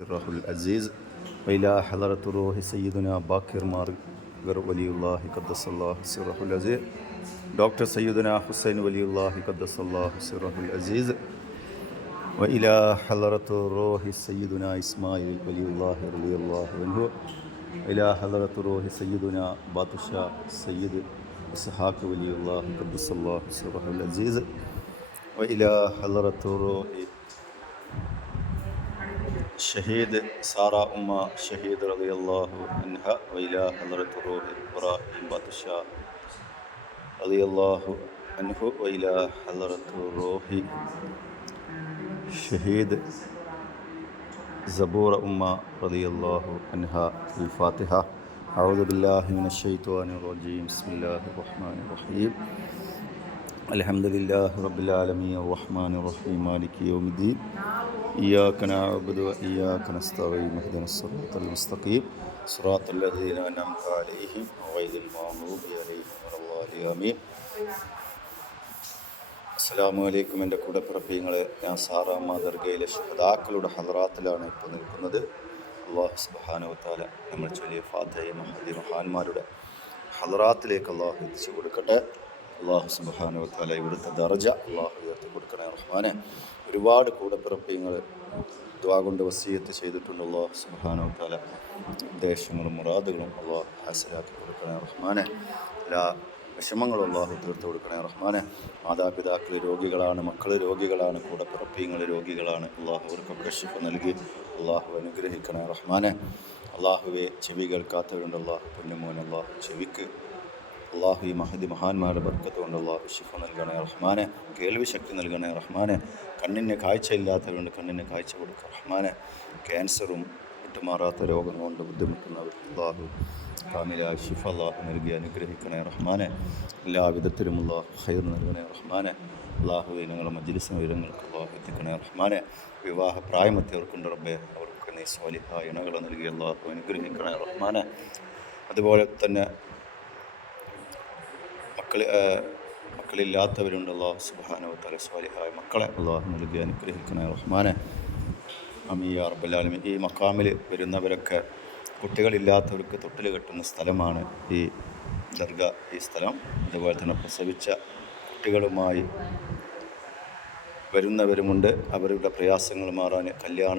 الرحل العزيز وإلى حضرة روح سيدنا باكر مارغر ولي الله قدس الله سره العزيز دكتور سيدنا حسين ولي الله قدس الله سره العزيز وإلى حضرة روح سيدنا إسماعيل ولي الله رضي الله عنه إلى حضرة روح سيدنا باتشا سيد إسحاق ولي الله قدس الله سره العزيز وإلى حضرة روح شهيد سارة شهيد رضي الله عنها وإلى حضرة روح إبراهيم باتشا رضي الله عنه وإلى حضرة روح شهيد زبور رضي الله عنها. الفاتحة. أعوذ بالله من الشيطان الرجيم. بسم الله الرحمن الرحيم. الحمد لله رب العالمين الرحمن الرحيم مالك يوم الدين إياك نعبد وإياك نستعين اهدنا الصراط المستقيم صراط الذين أنعمت عليهم غير المغضوب عليهم ولا الضالين آمين. അസ്സലാമു അലൈക്കും. എൻ്റെ കൂടപ്പിറപ്പിങ്ങളെ, ഞാൻ സാറാമ്മ ദർഗയിലെ ശുഹദാക്കളുടെ ഹദറാത്തിലാണ് ഇപ്പോൾ നിൽക്കുന്നത്. അല്ലാഹു സുബ്ഹാനഹു വ തആല നമ്മൾ ചൊല്ലിയ ഫാത്തിഹയെ മഹാന്മാരുടെ ഹദറാത്തിലേക്ക് അല്ലാഹു എത്തിച്ചു കൊടുക്കട്ടെ. അല്ലാഹു സുബ്ഹാനഹു വ തആല ഇവിടുത്തെ ദർജ അല്ലാഹു ഉയർത്തി കൊടുക്കണേ റഹ്മാനെ. ഒരുപാട് കൂടപ്പിറപ്പിങ്ങൾ ദുആ കൊണ്ട് വസിയത്ത് ചെയ്തിട്ടുണ്ട്. അല്ലാഹു സുബ്ഹാനഹു വ തആല ഉദ്ദേശങ്ങളും മുറാദുകളും അല്ലാഹു ഹാസിലാക്കി കൊടുക്കണേ റഹ്മാനെ. എല്ലാ വിഷമങ്ങളും അല്ലാഹു തീർത്ത് കൊടുക്കണേ റഹ്മാനെ. മാതാപിതാക്കൾ രോഗികളാണ്, മക്കൾ രോഗികളാണ്, കൂടപ്പിറപ്പിങ്ങൾ രോഗികളാണ്. അല്ലാഹു അവർക്കൊക്കെ ശിഫ നൽകി അല്ലാഹു അനുഗ്രഹിക്കണേ റഹ്മാനെ. അല്ലാഹുവെ, ചെവി കേൾക്കാത്തവരുണ്ട്, അല്ലാഹു പൊന്നുമോൻ അല്ലാഹു ചെവിക്ക് അല്ലാഹു ഈ മഹാന്മാരുടെ ബർക്കത്ത് കൊണ്ട് അല്ലാഹു ശിഫ നൽകണേ റഹ്മാനെ. കേൾവി ശക്തി നൽകണേ റഹ്മാനെ. കണ്ണിന് കാഴ്ചയില്ലാത്തവരുണ്ട്, കണ്ണിന് കാഴ്ച കൊടുക്കുക റഹ്മാനെ. ക്യാൻസറും വിട്ടുമാറാത്ത രോഗം കൊണ്ട് ബുദ്ധിമുട്ടുന്നവർ അല്ലാഹു കാമിലായ ശിഫ അല്ലാഹു നൽകി അനുഗ്രഹിക്കണേ റഹ്മാനെ. എല്ലാവിധത്തിലും അല്ലാഹു ഖൈർ നൽകണേ റഹ്മാനെ. അല്ലാഹുവെ, ഞങ്ങളുടെ മജ്‌ലിസ് വിവരങ്ങൾക്ക് അല്ലാഹു എത്തിക്കണേ റഹ്മാനെ. വിവാഹ പ്രായമെത്തിയവർക്കുണ്ട് റബ്ബേ, അവർക്ക് നീ സ്വാലിഹായ ഇണകളെ നൽകി അല്ലാഹു അനുഗ്രഹിക്കണേ റഹ്മാനെ. അതുപോലെ തന്നെ മക്കളില്ലാത്തവരുണ്ട്, അല്ലാഹു സുബ്ഹാനഹു വ തആല സ്വാലിഹായ മക്കളെ അല്ലാഹു നൽകി അനുഗ്രഹിക്കണേ റഹ്മാനെ. ആമീൻ യാ റബ്ബൽ ആലമീൻ. ഈ മഖാമിൽ വരുന്നവരൊക്കെ കുട്ടികളില്ലാത്തവർക്ക് തൊട്ടിൽ കെട്ടുന്ന സ്ഥലമാണ് ഈ ദർഗ, ഈ സ്ഥലം. അതുപോലെ തന്നെ പ്രസവിച്ച കുട്ടികളുമായി വരുന്നവരുമുണ്ട്. അവരുടെ പ്രയാസങ്ങൾ മാറാൻ, കല്യാണ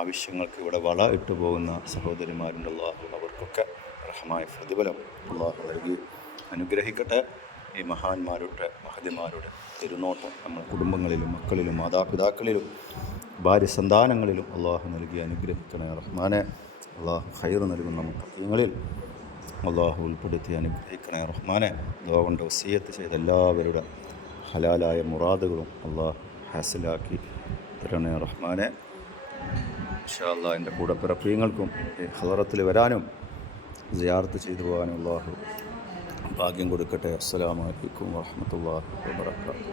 ആവശ്യങ്ങൾക്ക് ഇവിടെ വള ഇട്ടു പോകുന്ന സഹോദരിമാരുണ്ട്. അല്ലാഹു അവർക്കൊക്കെ അർഹമായ പ്രതിഫലം അല്ലാഹു നൽകി അനുഗ്രഹിക്കട്ടെ. ഈ മഹതിമാരുടെ തിരുനോട്ടം നമ്മുടെ കുടുംബങ്ങളിലും മക്കളിലും മാതാപിതാക്കളിലും ഭാര്യ സന്താനങ്ങളിലും അല്ലാഹു നൽകി അനുഗ്രഹിക്കണേ റഹ്മാനെ. അല്ലാഹു ഖൈർ നൽകുന്ന മുത്തഖീങ്ങളിൽ അല്ലാഹു ഉൾപ്പെടുത്തി അനുഗ്രഹിക്കണേ റഹ്മാനെ. ദുആ കൊണ്ട് വസിയത്ത് ചെയ്ത എല്ലാവരുടെ ഹലാലായ മുറാദുകളും അല്ലാഹു ഹാസിലാക്കി തരണേ റഹ്മാനെ. ഇൻഷാ അല്ലാഹ് എൻ്റെ കൂടപ്പിറപ്പിങ്ങൾക്കും ഈ ഹളറത്തിൽ വരാനും സിയാറത്ത് ചെയ്തു പോകാനും അല്ലാഹു ഭാഗ്യം കൊടുക്കട്ടെ. അസ്സലാമു അലൈക്കും വറഹ്മത്തുള്ളാഹി വബറകാതുഹു.